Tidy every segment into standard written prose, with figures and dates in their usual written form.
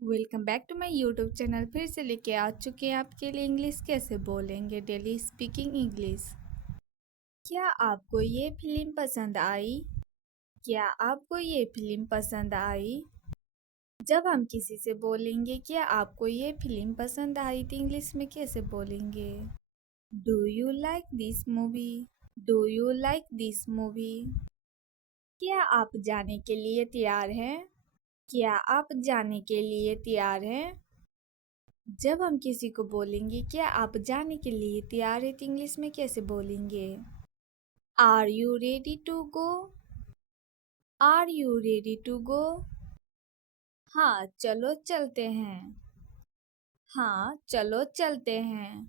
Welcome back to my YouTube channel. फिर से लेके आ चुके हैं आपके लिए इंग्लिश कैसे बोलेंगे डेली स्पीकिंग इंग्लिश। क्या आपको ये फिल्म पसंद आई? क्या आपको ये फिल्म पसंद आई? जब हम किसी से बोलेंगे क्या आपको ये फिल्म पसंद आई तो इंग्लिश में कैसे बोलेंगे? Do you like this movie? Do you like this movie? क्या आप जाने के लिए तैयार हैं? क्या आप जाने के लिए तैयार हैं? जब हम किसी को बोलेंगे क्या आप जाने के लिए तैयार है तो इंग्लिश में कैसे बोलेंगे? Are you ready to go? Are you ready to go? हाँ चलो चलते हैं। हाँ चलो चलते हैं।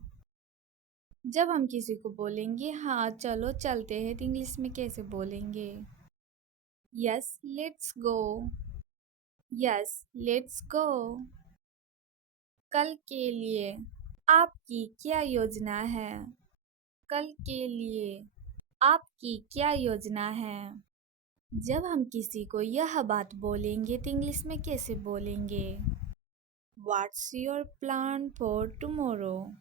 जब हम किसी को बोलेंगे हाँ चलो चलते हैं तो इंग्लिश में कैसे बोलेंगे? Yes let's go. Yes let's go. कल के लिए आपकी क्या योजना है? कल के लिए आपकी क्या योजना है? जब हम किसी को यह बात बोलेंगे तो इंग्लिश में कैसे बोलेंगे? What's your plan for tomorrow?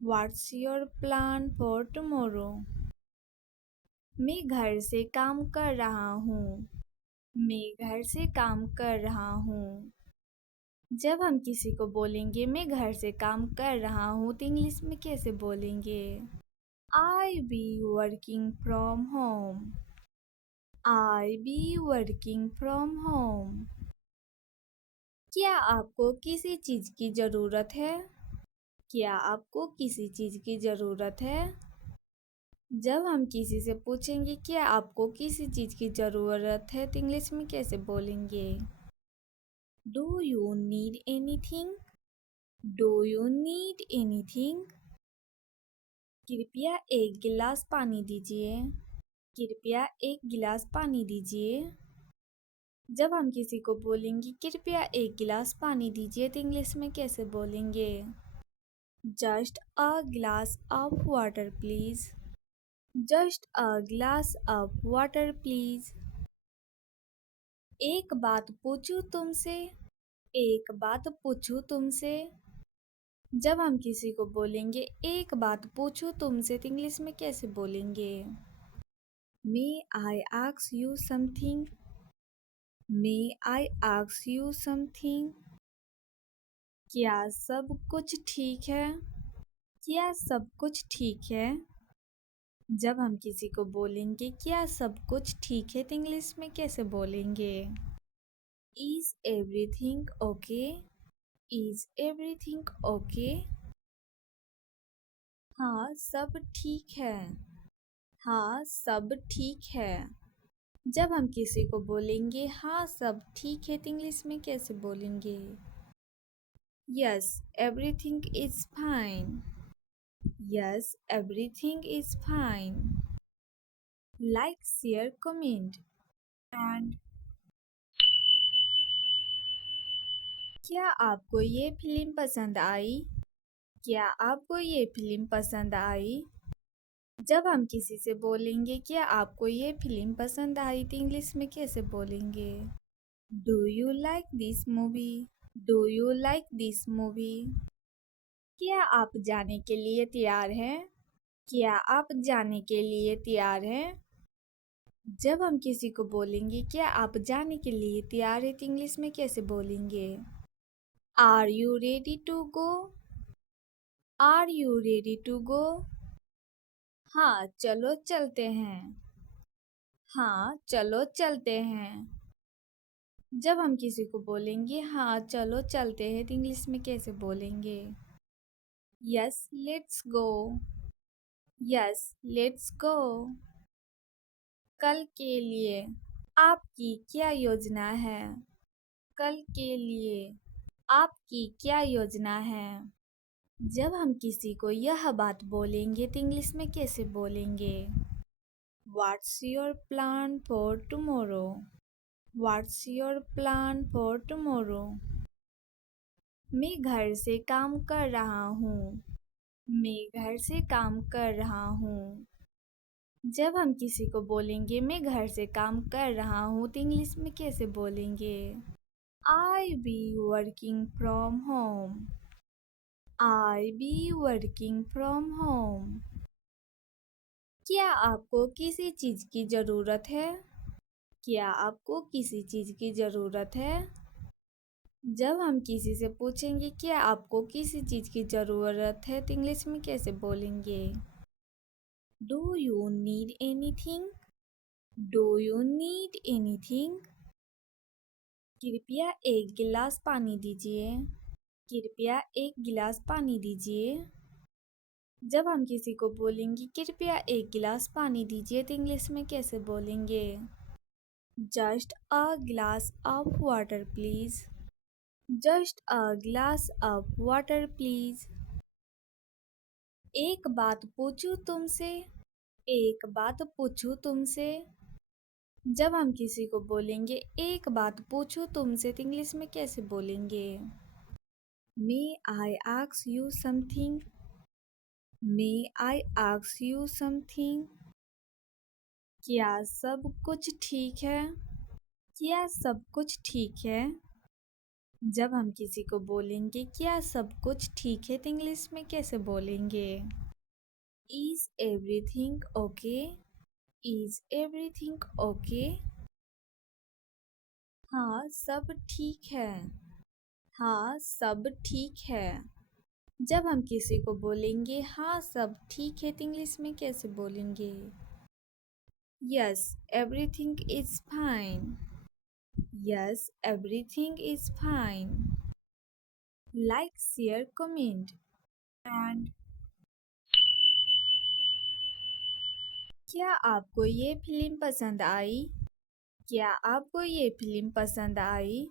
What's your plan for tomorrow? मैं घर से काम कर रहा हूँ। मैं घर से काम कर रहा हूँ। जब हम किसी को बोलेंगे मैं घर से काम कर रहा हूँ तो इंग्लिश में कैसे बोलेंगे? I be working from home. I be working from home. क्या आपको किसी चीज़ की ज़रूरत है? क्या आपको किसी चीज़ की ज़रूरत है? जब हम किसी से पूछेंगे क्या आपको किसी चीज़ की ज़रूरत है तो इंग्लिश में कैसे बोलेंगे? Do you need anything? Do you need anything? कृपया एक गिलास पानी दीजिए। कृपया एक गिलास पानी दीजिए। जब हम किसी को बोलेंगे कृपया एक गिलास पानी दीजिए तो इंग्लिश में कैसे बोलेंगे? Just a glass of water please. Just a glass of water please. एक बात पूछूं तुमसे? एक बात पूछूं तुमसे? जब हम किसी को बोलेंगे एक बात पूछूं तुमसे तो इंग्लिश में कैसे बोलेंगे? May I ask you something? May I ask you something? क्या सब कुछ ठीक है? क्या सब कुछ ठीक है? जब हम किसी को बोलेंगे क्या सब कुछ ठीक है तो इंग्लिश में कैसे बोलेंगे? Is everything okay? Is everything okay? हाँ सब ठीक है। हाँ सब ठीक है। जब हम किसी को बोलेंगे हाँ सब ठीक है तो इंग्लिश में कैसे बोलेंगे? Yes everything is fine. Yes everything is fine. Like share comment and क्या आपको ये फिल्म पसंद आई? क्या आपको ये फिल्म पसंद आई? जब हम किसी से बोलेंगे क्या आपको ये फिल्म पसंद आई तो इंग्लिश में कैसे बोलेंगे? Do you like this movie? Do you like this movie? क्या आप जाने के लिए तैयार हैं? क्या आप जाने के लिए तैयार हैं? जब हम किसी को बोलेंगे क्या आप जाने के लिए तैयार है तो इंग्लिश में कैसे बोलेंगे? Are you ready to go? Are you ready to go? हाँ चलो चलते हैं। हाँ चलो चलते हैं। जब हम किसी को बोलेंगे हाँ चलो चलते हैं तो इंग्लिश में कैसे बोलेंगे? Yes let's go. Yes let's go. कल के लिए आपकी क्या योजना है? कल के लिए आपकी क्या योजना है? जब हम किसी को यह बात बोलेंगे तो इंग्लिश में कैसे बोलेंगे? What's your plan for tomorrow? What's your plan for tomorrow? मैं घर से काम कर रहा हूँ। मैं घर से काम कर रहा हूँ। जब हम किसी को बोलेंगे मैं घर से काम कर रहा हूँ तो इंग्लिश में कैसे बोलेंगे? I be working from home. I be working from home. क्या आपको किसी चीज़ की ज़रूरत है? क्या आपको किसी चीज़ की ज़रूरत है? जब हम किसी से पूछेंगे क्या आपको किसी चीज़ की ज़रूरत है तो इंग्लिश में कैसे बोलेंगे? Do you need anything? Do you need anything? कृपया एक गिलास पानी दीजिए। कृपया एक गिलास पानी दीजिए। जब हम किसी को बोलेंगे कृपया एक गिलास पानी दीजिए तो इंग्लिश में कैसे बोलेंगे? Just a glass of water please. Just a glass of water please. एक बात पूछूं तुमसे? एक बात पूछूं तुमसे? जब हम किसी को बोलेंगे एक बात पूछूं तुमसे तो इंग्लिश में कैसे बोलेंगे? May I ask you something? May I ask you something? क्या सब कुछ ठीक है? क्या सब कुछ ठीक है? जब हम किसी को बोलेंगे क्या सब कुछ ठीक है तो इंग्लिश में कैसे बोलेंगे? Is everything okay? Is everything okay? हाँ सब ठीक है। हाँ सब ठीक है। जब हम किसी को बोलेंगे हाँ सब ठीक है तो इंग्लिश में कैसे बोलेंगे? Yes everything is fine. Yes everything is fine. Like share comment and क्या आपको ये फिल्म पसंद आई? क्या आपको ये फिल्म पसंद आई?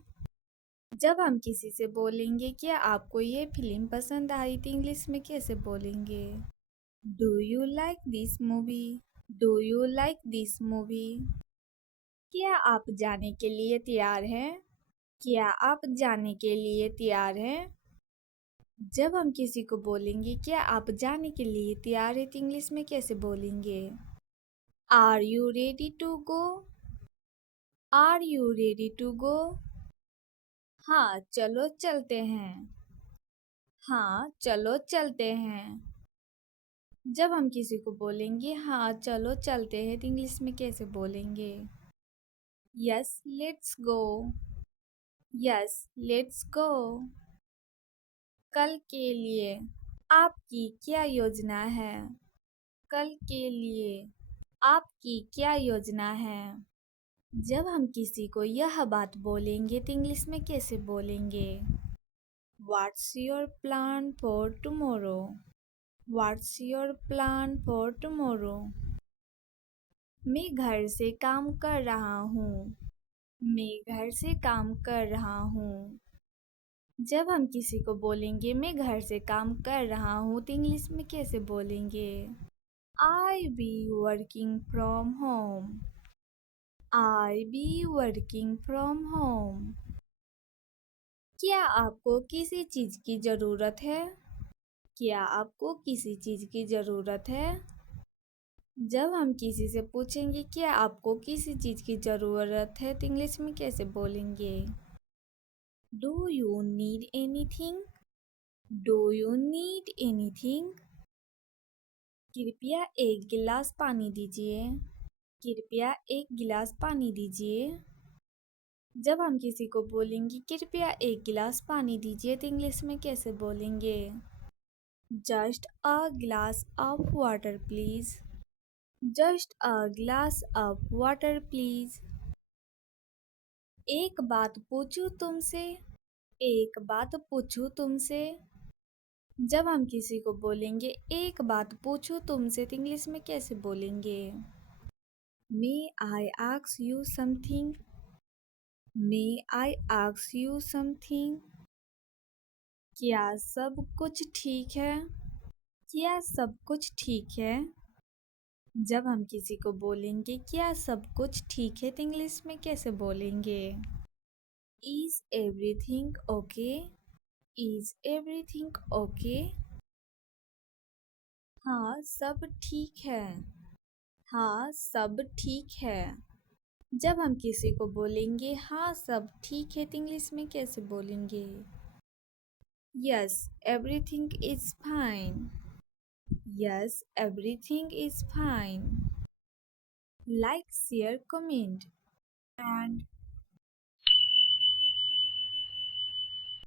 जब हम किसी से बोलेंगे क्या आपको ये फिल्म पसंद आई तो इंग्लिश में कैसे बोलेंगे? Do you like this movie? Do you like this movie? क्या आप जाने के लिए तैयार हैं? क्या आप जाने के लिए तैयार हैं? जब हम किसी को बोलेंगे क्या आप जाने के लिए तैयार हैं तो इंग्लिश में कैसे बोलेंगे? Are you ready to go? Are you ready to go? हाँ चलो चलते हैं। हाँ चलो चलते हैं। जब हम किसी को बोलेंगे हाँ चलो चलते हैं तो इंग्लिश में कैसे बोलेंगे? Yes let's go. Yes let's go. कल के लिए आपकी क्या योजना है? कल के लिए आपकी क्या योजना है? जब हम किसी को यह बात बोलेंगे तो इंग्लिश में कैसे बोलेंगे? What's your plan for tomorrow? What's your plan for tomorrow? मैं घर से काम कर रहा हूँ। मैं घर से काम कर रहा हूँ। जब हम किसी को बोलेंगे मैं घर से काम कर रहा हूँ तो इंग्लिश में कैसे बोलेंगे? I be working from home. I be working from home. क्या आपको किसी चीज़ की ज़रूरत है? क्या आपको किसी चीज़ की ज़रूरत है? जब हम किसी से पूछेंगे क्या आपको किसी चीज़ की ज़रूरत है तो इंग्लिश में कैसे बोलेंगे? Do you need anything? Do you need anything? कृपया एक गिलास पानी दीजिए। कृपया एक गिलास पानी दीजिए। जब हम किसी को बोलेंगे कृपया एक गिलास पानी दीजिए तो इंग्लिश में कैसे बोलेंगे? Just a glass of water please. Just a glass of water please. एक बात पूछूं तुमसे? एक बात पूछूं तुमसे? जब हम किसी को बोलेंगे एक बात पूछूं तुमसे तो इंग्लिश में कैसे बोलेंगे? May I ask you something? May I ask you something? क्या सब कुछ ठीक है? क्या सब कुछ ठीक है? जब हम किसी को बोलेंगे क्या सब कुछ ठीक है तो इंग्लिश में कैसे बोलेंगे? Is everything okay? Is everything okay? हाँ सब ठीक है। हाँ सब ठीक है। जब हम किसी को बोलेंगे हाँ सब ठीक है तो इंग्लिश में कैसे बोलेंगे? Yes everything is fine. Yes everything is fine. Like share comment and